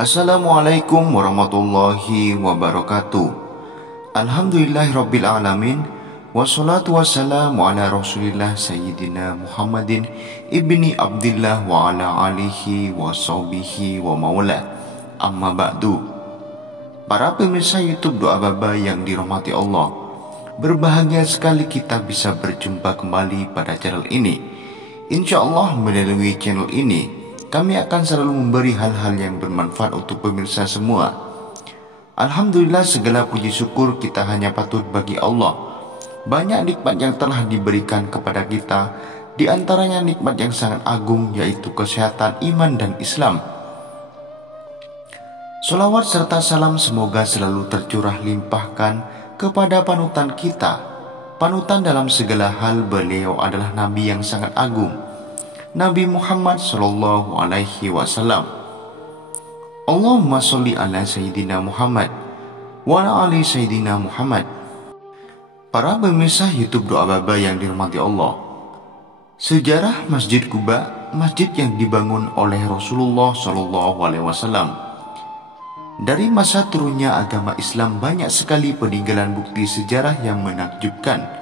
Assalamualaikum warahmatullahi wabarakatuh. Alhamdulillahirabbil alamin. Wassalatu wassalamu ala Rasulillah Sayyidina Muhammadin ibni Abdillah wa ala alihi wa sahbihi wa mawala. Amma ba'du. Para pemirsa YouTube Doa Baba yang dirahmati Allah, berbahagia sekali kita bisa berjumpa kembali pada channel ini. Insya Allah melalui channel ini kami akan selalu memberi hal-hal yang bermanfaat untuk pemirsa semua. Alhamdulillah, segala puji syukur kita hanya patut bagi Allah. Banyak nikmat yang telah diberikan kepada kita, di antaranya nikmat yang sangat agung, yaitu kesehatan, iman, dan Islam. Sholawat serta salam semoga selalu tercurah limpahkan kepada panutan kita. Panutan dalam segala hal, beliau adalah Nabi yang sangat agung, Nabi Muhammad Sallallahu Alaihi Wasallam. Allahumma sholli ala Sayyidina Muhammad wa ala ali Sayyidina Muhammad. Para pemirsa YouTube Doa Baba yang dirahmati Allah, sejarah Masjid Quba, masjid yang dibangun oleh Rasulullah Sallallahu Alaihi Wasallam. Dari masa turunnya agama Islam, banyak sekali peninggalan bukti sejarah yang menakjubkan.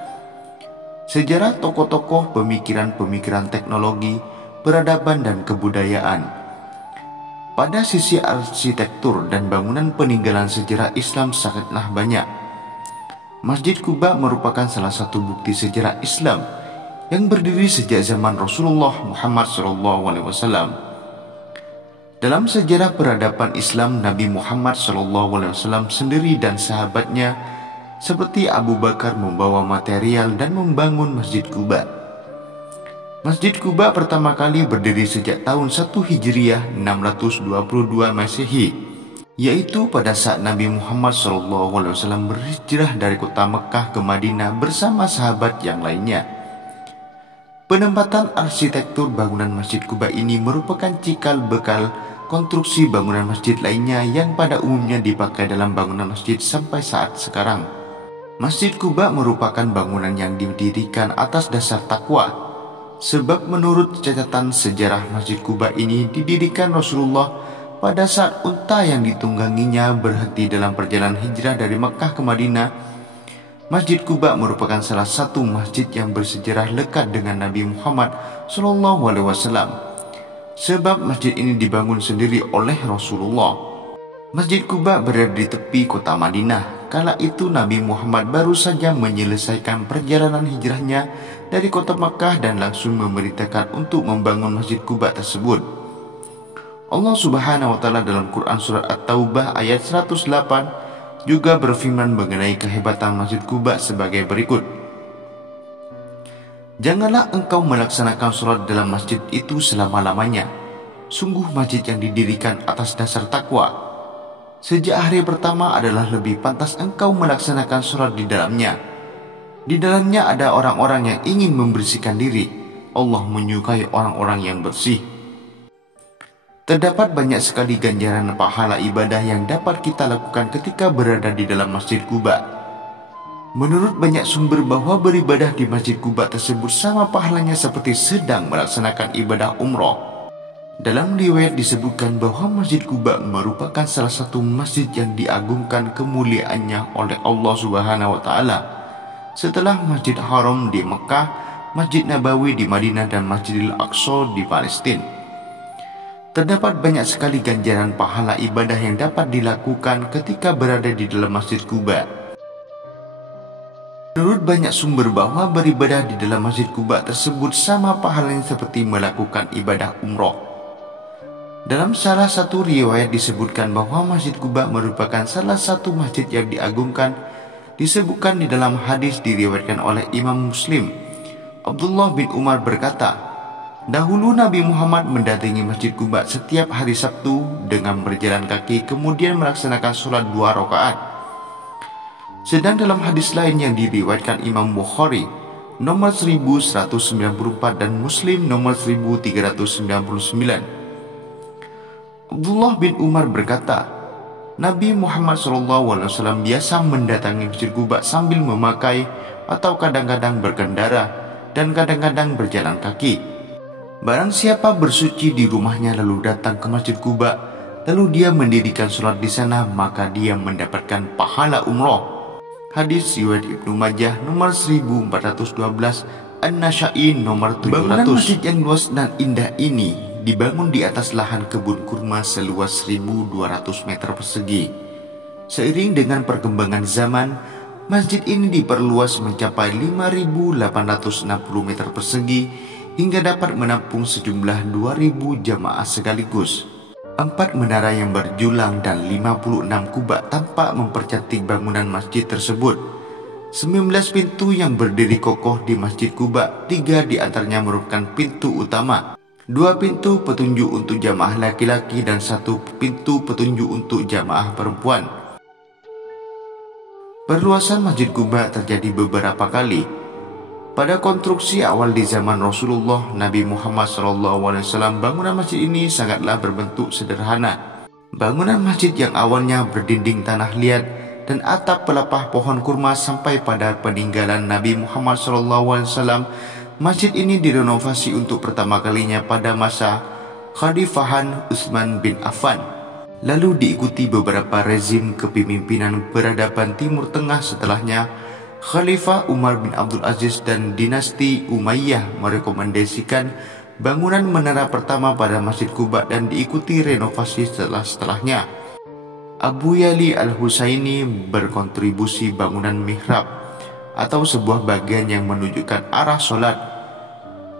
Sejarah tokoh-tokoh, pemikiran-pemikiran teknologi, peradaban, dan kebudayaan. Pada sisi arsitektur dan bangunan, peninggalan sejarah Islam sangatlah banyak. Masjid Quba merupakan salah satu bukti sejarah Islam yang berdiri sejak zaman Rasulullah Muhammad SAW. Dalam sejarah peradaban Islam, Nabi Muhammad SAW sendiri dan sahabatnya seperti Abu Bakar membawa material dan membangun Masjid Quba. Masjid Quba pertama kali berdiri sejak tahun 1 Hijriah 622 Masehi, yaitu pada saat Nabi Muhammad SAW berhijrah dari kota Mekah ke Madinah bersama sahabat yang lainnya. Penempatan arsitektur bangunan Masjid Quba ini merupakan cikal bakal konstruksi bangunan masjid lainnya yang pada umumnya dipakai dalam bangunan masjid sampai saat sekarang. Masjid Quba merupakan bangunan yang didirikan atas dasar takwa, sebab menurut catatan sejarah Masjid Quba ini didirikan Rasulullah pada saat unta yang ditungganginya berhenti dalam perjalanan hijrah dari Mekah ke Madinah. Masjid Quba merupakan salah satu masjid yang bersejarah lekat dengan Nabi Muhammad SAW, sebab masjid ini dibangun sendiri oleh Rasulullah. Masjid Quba berada di tepi kota Madinah. Kala itu Nabi Muhammad baru saja menyelesaikan perjalanan hijrahnya dari kota Makkah dan langsung memerintahkan untuk membangun Masjid Quba tersebut. Allah Subhanahu wa Ta'ala dalam Quran Surat At-Taubah ayat 108 juga berfirman mengenai kehebatan Masjid Quba sebagai berikut. Janganlah engkau melaksanakan sholat dalam masjid itu selama-lamanya. Sungguh masjid yang didirikan atas dasar takwa. Sejak hari pertama adalah lebih pantas engkau melaksanakan sholat di dalamnya. Di dalamnya ada orang-orang yang ingin membersihkan diri. Allah menyukai orang-orang yang bersih. Terdapat banyak sekali ganjaran pahala ibadah yang dapat kita lakukan ketika berada di dalam Masjid Quba. Menurut banyak sumber bahwa beribadah di Masjid Quba tersebut sama pahalanya seperti sedang melaksanakan ibadah umroh. Dalam riwayat disebutkan bahwa Masjid Quba merupakan salah satu masjid yang diagungkan kemuliaannya oleh Allah Subhanahu wa Ta'ala setelah Masjid Haram di Mekah, Masjid Nabawi di Madinah, dan Masjidil Aqsa di Palestina. Terdapat banyak sekali ganjaran pahala ibadah yang dapat dilakukan ketika berada di dalam Masjid Quba. Menurut banyak sumber bahwa beribadah di dalam Masjid Quba tersebut sama pahalanya seperti melakukan ibadah umroh. Dalam salah satu riwayat disebutkan bahwa Masjid Quba merupakan salah satu masjid yang diagungkan. Disebutkan di dalam hadis diriwayatkan oleh Imam Muslim. Abdullah bin Umar berkata, dahulu Nabi Muhammad mendatangi Masjid Quba setiap hari Sabtu dengan berjalan kaki kemudian melaksanakan sholat 2 rakaat. Sedang dalam hadis lain yang diriwayatkan Imam Bukhari nomor 1194 dan Muslim nomor 1399, Abdullah bin Umar berkata, Nabi Muhammad SAW biasa mendatangi Masjid Quba sambil memakai atau kadang-kadang berkendara dan kadang-kadang berjalan kaki. Barang siapa bersuci di rumahnya lalu datang ke Masjid Quba, lalu dia mendirikan sholat di sana, maka dia mendapatkan pahala umroh. Hadis riwayat Ibnu Majah nomor 1412, An-Nasa'i nomor 700. Bangunan masjid yang luas dan indah ini dibangun di atas lahan kebun kurma seluas 1.200 meter persegi. Seiring dengan perkembangan zaman, masjid ini diperluas mencapai 5.860 meter persegi hingga dapat menampung sejumlah 2.000 jamaah sekaligus. 4 menara yang berjulang dan 56 kubah tampak mempercantik bangunan masjid tersebut. 19 pintu yang berdiri kokoh di Masjid Quba, 3 diantaranya merupakan pintu utama, 2 pintu petunjuk untuk jamaah laki-laki dan 1 pintu petunjuk untuk jamaah perempuan. Perluasan Masjid Quba terjadi beberapa kali. Pada konstruksi awal di zaman Rasulullah Nabi Muhammad SAW, bangunan masjid ini sangatlah berbentuk sederhana. Bangunan masjid yang awalnya berdinding tanah liat dan atap pelepah pohon kurma sampai pada peninggalan Nabi Muhammad SAW, masjid ini direnovasi untuk pertama kalinya pada masa Khalifahan Utsman bin Affan. Lalu diikuti beberapa rezim kepemimpinan peradaban Timur Tengah setelahnya. Khalifah Umar bin Abdul Aziz dan dinasti Umayyah merekomendasikan bangunan menara pertama pada Masjid Quba dan diikuti renovasi setelahnya. Abu Yali Al-Husaini berkontribusi bangunan mihrab atau sebuah bagian yang menunjukkan arah sholat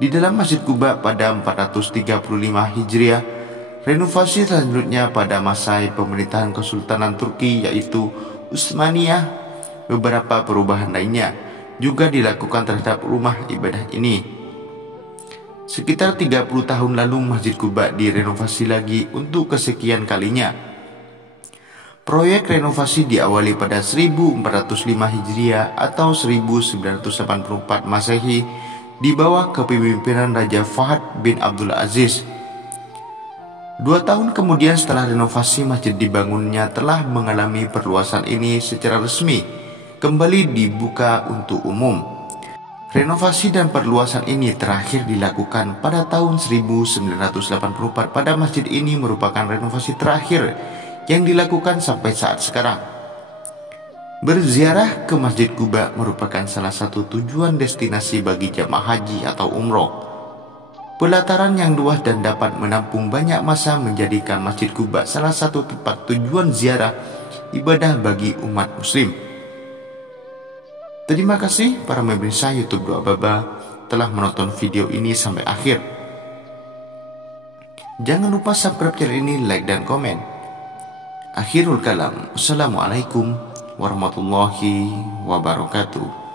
di dalam Masjid Quba pada 435 Hijriah. Renovasi selanjutnya pada masa pemerintahan Kesultanan Turki yaitu Utsmaniyah. Beberapa perubahan lainnya juga dilakukan terhadap rumah ibadah ini. Sekitar 30 tahun lalu Masjid Quba direnovasi lagi untuk kesekian kalinya. Proyek renovasi diawali pada 1405 Hijriah atau 1984 Masehi di bawah kepemimpinan Raja Fahd bin Abdul Aziz. 2 tahun kemudian setelah renovasi, masjid dibangunnya telah mengalami perluasan ini secara resmi kembali dibuka untuk umum. Renovasi dan perluasan ini terakhir dilakukan pada tahun 1984. Pada masjid ini merupakan renovasi terakhir yang dilakukan sampai saat sekarang. Berziarah ke Masjid Quba merupakan salah satu tujuan destinasi bagi jamaah haji atau umroh. Pelataran yang luas dan dapat menampung banyak massa menjadikan Masjid Quba salah satu tempat tujuan ziarah ibadah bagi umat muslim. Terima kasih para pemirsa YouTube Doa Baba telah menonton video ini sampai akhir. Jangan lupa subscribe channel ini, like dan komen. Akhirul kalam. Assalamualaikum warahmatullahi wabarakatuh.